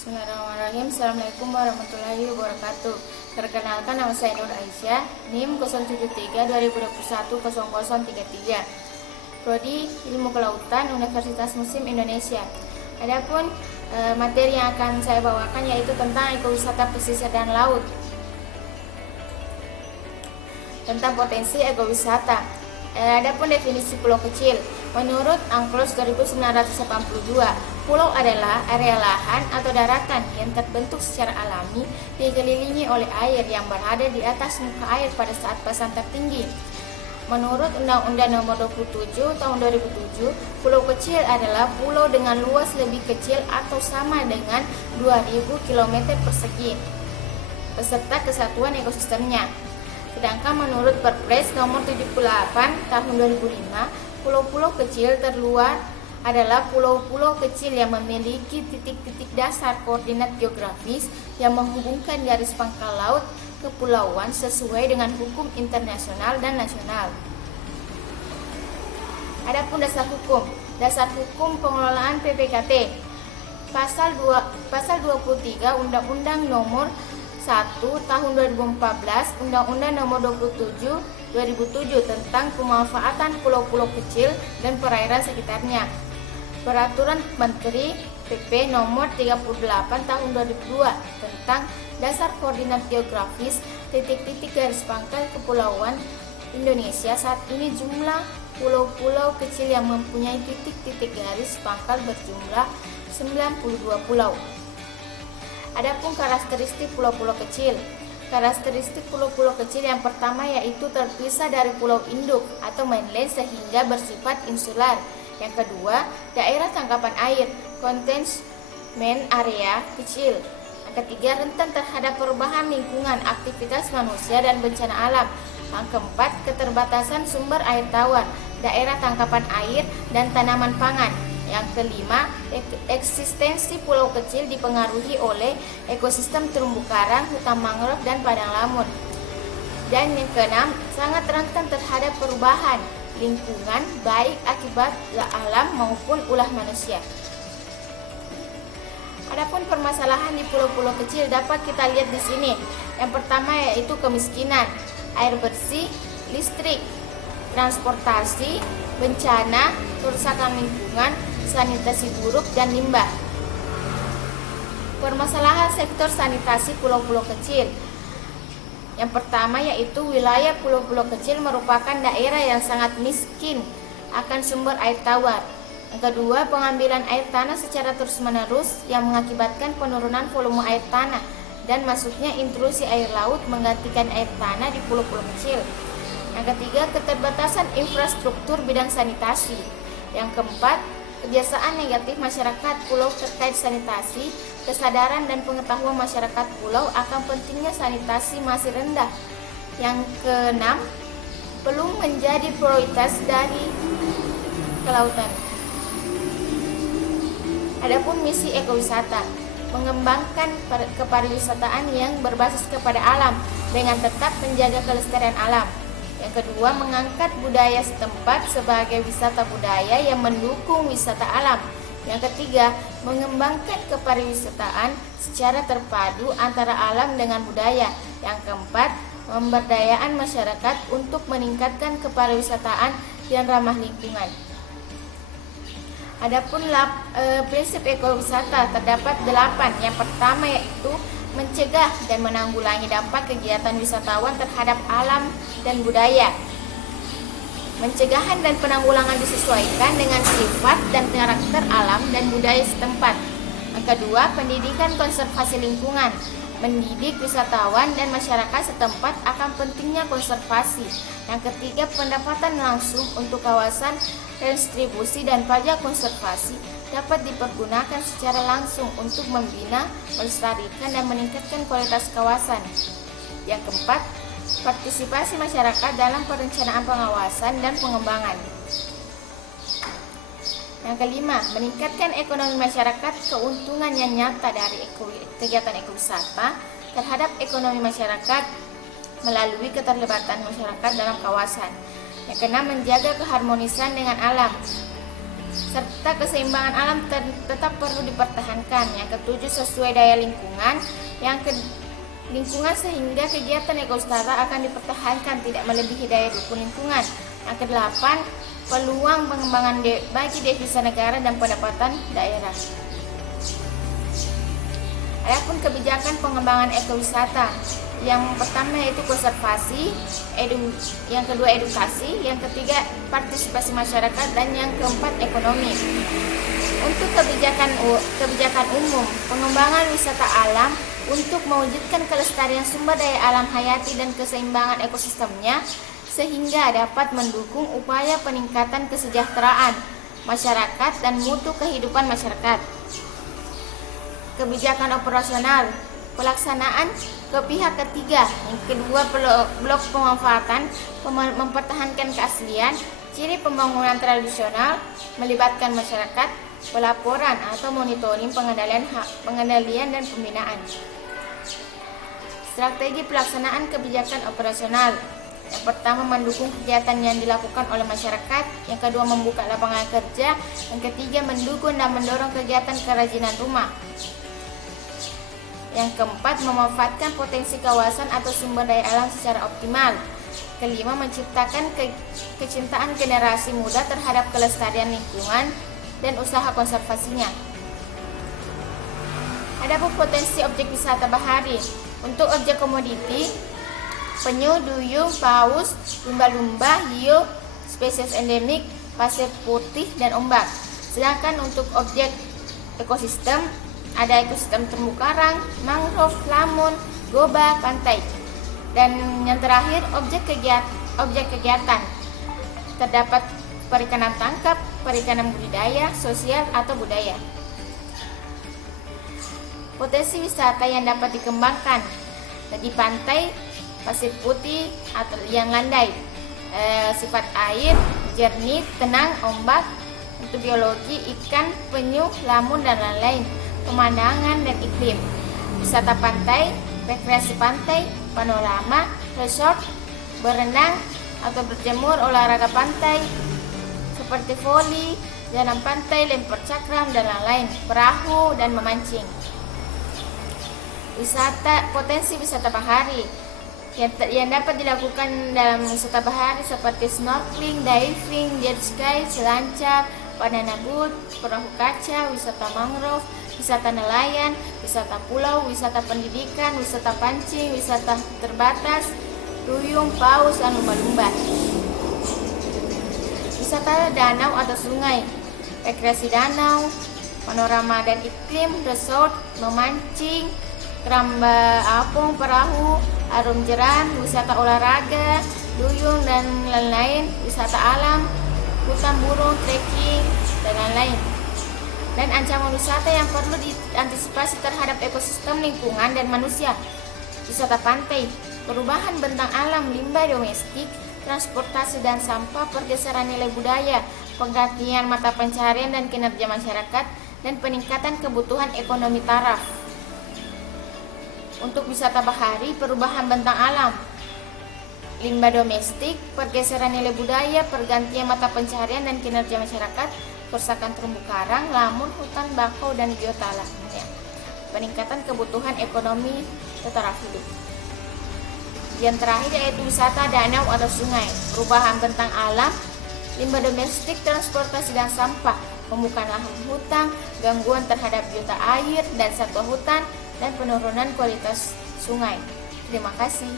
Bismillahirrahmanirrahim. Assalamualaikum warahmatullahi wabarakatuh. Perkenalkan, nama saya Nur Aisyah, NIM 073-2021-0033, Prodi Ilmu Kelautan, Universitas Muslim Indonesia. Adapun materi yang akan saya bawakan yaitu tentang ekowisata pesisir dan laut. Tentang potensi ekowisata. Adapun definisi pulau kecil, menurut UNCLOS 1982, pulau adalah area lahan atau daratan yang terbentuk secara alami dikelilingi oleh air yang berada di atas muka air pada saat pasang tertinggi. Menurut Undang-Undang Nomor 27 Tahun 2007, pulau kecil adalah pulau dengan luas lebih kecil atau sama dengan 2000 km persegi beserta kesatuan ekosistemnya. Sedangkan menurut Perpres Nomor 78 Tahun 2005, pulau-pulau kecil terluar adalah pulau-pulau kecil yang memiliki titik-titik dasar koordinat geografis yang menghubungkan garis pangkal laut kepulauan sesuai dengan hukum internasional dan nasional. Adapun dasar hukum pengelolaan PPKT. Pasal 23 Undang-Undang Nomor 1 Tahun 2014, Undang-Undang Nomor 27 2007 tentang pemanfaatan pulau-pulau kecil dan perairan sekitarnya. Peraturan Menteri PP Nomor 38 Tahun 2002 tentang dasar koordinat geografis titik-titik garis pangkal kepulauan Indonesia. Saat ini jumlah pulau-pulau kecil yang mempunyai titik-titik garis pangkal berjumlah 92 pulau. Adapun karakteristik pulau-pulau kecil. Karakteristik pulau-pulau kecil yang pertama yaitu terpisah dari pulau induk atau mainland sehingga bersifat insular. Yang kedua, daerah tangkapan air, catchment area kecil. Yang ketiga, rentan terhadap perubahan lingkungan, aktivitas manusia dan bencana alam. Yang keempat, keterbatasan sumber air tawar, daerah tangkapan air dan tanaman pangan. Yang kelima, eksistensi pulau kecil dipengaruhi oleh ekosistem terumbu karang, hutan mangrove, dan padang lamun. Dan yang keenam, sangat rentan terhadap perubahan lingkungan baik akibat alam maupun ulah manusia. Adapun permasalahan di pulau-pulau kecil dapat kita lihat di sini. Yang pertama yaitu kemiskinan, air bersih, listrik, transportasi, bencana, kerusakan lingkungan, sanitasi buruk, dan limbah. Permasalahan sektor sanitasi pulau-pulau kecil. Yang pertama yaitu wilayah pulau-pulau kecil merupakan daerah yang sangat miskin akan sumber air tawar. Yang kedua, pengambilan air tanah secara terus-menerus yang mengakibatkan penurunan volume air tanah dan masuknya intrusi air laut menggantikan air tanah di pulau-pulau kecil. Yang ketiga, keterbatasan infrastruktur bidang sanitasi. Yang keempat, kebiasaan negatif masyarakat pulau terkait sanitasi. Kesadaran dan pengetahuan masyarakat pulau akan pentingnya sanitasi masih rendah. Yang keenam, belum menjadi prioritas dari kelautan. Adapun misi ekowisata, mengembangkan kepariwisataan yang berbasis kepada alam dengan tetap menjaga kelestarian alam. Yang kedua, mengangkat budaya setempat sebagai wisata budaya yang mendukung wisata alam. Yang ketiga, mengembangkan kepariwisataan secara terpadu antara alam dengan budaya. Yang keempat, pemberdayaan masyarakat untuk meningkatkan kepariwisataan yang ramah lingkungan. Adapun prinsip ekowisata terdapat 8. Yang pertama yaitu mencegah dan menanggulangi dampak kegiatan wisatawan terhadap alam dan budaya. Pencegahan dan penanggulangan disesuaikan dengan sifat dan karakter alam dan budaya setempat. Yang kedua, pendidikan konservasi lingkungan. Mendidik wisatawan dan masyarakat setempat akan pentingnya konservasi. Yang ketiga, pendapatan langsung untuk kawasan redistribusi dan pajak konservasi dapat dipergunakan secara langsung untuk membina, melestarikan, dan meningkatkan kualitas kawasan. Yang keempat, partisipasi masyarakat dalam perencanaan pengawasan dan pengembangan. Yang kelima, meningkatkan ekonomi masyarakat. Keuntungan yang nyata dari kegiatan ekowisata terhadap ekonomi masyarakat melalui keterlibatan masyarakat dalam kawasan. Yang keenam, menjaga keharmonisan dengan alam. serta keseimbangan alam tetap perlu dipertahankan. Yang ketujuh, sesuai daya lingkungan. Lingkungan sehingga kegiatan ekowisata akan dipertahankan tidak melebihi daya dukung lingkungan. Yang kedelapan, peluang pengembangan bagi devisa negara dan pendapatan daerah. Adapun kebijakan pengembangan ekowisata, yang pertama yaitu konservasi, yang kedua edukasi, yang ketiga partisipasi masyarakat, dan yang keempat ekonomi. Untuk kebijakan umum, pengembangan wisata alam untuk mewujudkan kelestarian sumber daya alam hayati dan keseimbangan ekosistemnya sehingga dapat mendukung upaya peningkatan kesejahteraan masyarakat dan mutu kehidupan masyarakat. Kebijakan operasional, pelaksanaan ke pihak ketiga. Yang kedua, blok pemanfaatan, mempertahankan keaslian, ciri pembangunan tradisional, melibatkan masyarakat, pelaporan atau monitoring pengendalian dan pembinaan. Strategi pelaksanaan kebijakan operasional. Yang pertama, mendukung kegiatan yang dilakukan oleh masyarakat. Yang kedua, membuka lapangan kerja. Yang ketiga, mendukung dan mendorong kegiatan kerajinan rumah. Yang keempat, memanfaatkan potensi kawasan atau sumber daya alam secara optimal. Kelima, menciptakan kecintaan generasi muda terhadap kelestarian lingkungan dan usaha konservasinya. Adapun potensi objek wisata bahari. Untuk objek komoditi, penyu, duyung, paus, lumba-lumba, hiu, spesies endemik, pasir putih, dan ombak. Sedangkan untuk objek ekosistem, ada ekosistem terumbu karang, mangrove, lamun, goba, pantai. Dan yang terakhir, objek kegiatan. Terdapat perikanan tangkap, perikanan budidaya, sosial atau budaya. Potensi wisata yang dapat dikembangkan di pantai, pasir putih atau yang landai, sifat air jernih, tenang, ombak. Untuk biologi, ikan, penyu, lamun, dan lain-lain. Pemandangan dan iklim, wisata pantai, rekreasi pantai, panorama, resort, berenang atau berjemur, olahraga pantai seperti voli, jalan pantai, lempar cakram, dan lain-lain, perahu, dan memancing. Potensi wisata bahari yang dapat dilakukan dalam wisata bahari seperti snorkeling, diving, jet ski, selancar, banana boat, perahu kaca, wisata mangrove, wisata nelayan, wisata pulau, wisata pendidikan, wisata pancing, wisata terbatas, duyung, paus, dan lumba-lumba. Wisata danau atau sungai, rekreasi danau, panorama dan iklim, resort, memancing, keramba apung, perahu, arum jeram, wisata olahraga, duyung, dan lain-lain, wisata alam, hutan burung, trekking, dan lain-lain. Dan ancaman wisata yang perlu diantisipasi terhadap ekosistem lingkungan dan manusia. Wisata pantai, perubahan bentang alam, limbah domestik, transportasi dan sampah, pergeseran nilai budaya, penggantian mata pencaharian dan kinerja masyarakat, dan peningkatan kebutuhan ekonomi taraf. Untuk wisata bahari, perubahan bentang alam, limbah domestik, pergeseran nilai budaya, pergantian mata pencaharian dan kinerja masyarakat, kerusakan terumbu karang, lamun, hutan bakau, dan biota alamnya. Peningkatan kebutuhan ekonomi taraf hidup. Yang terakhir yaitu wisata danau atau sungai, perubahan bentang alam, limbah domestik, transportasi dan sampah, pembukaan lahan hutan, gangguan terhadap biota air dan satwa hutan, dan penurunan kualitas sungai. Terima kasih.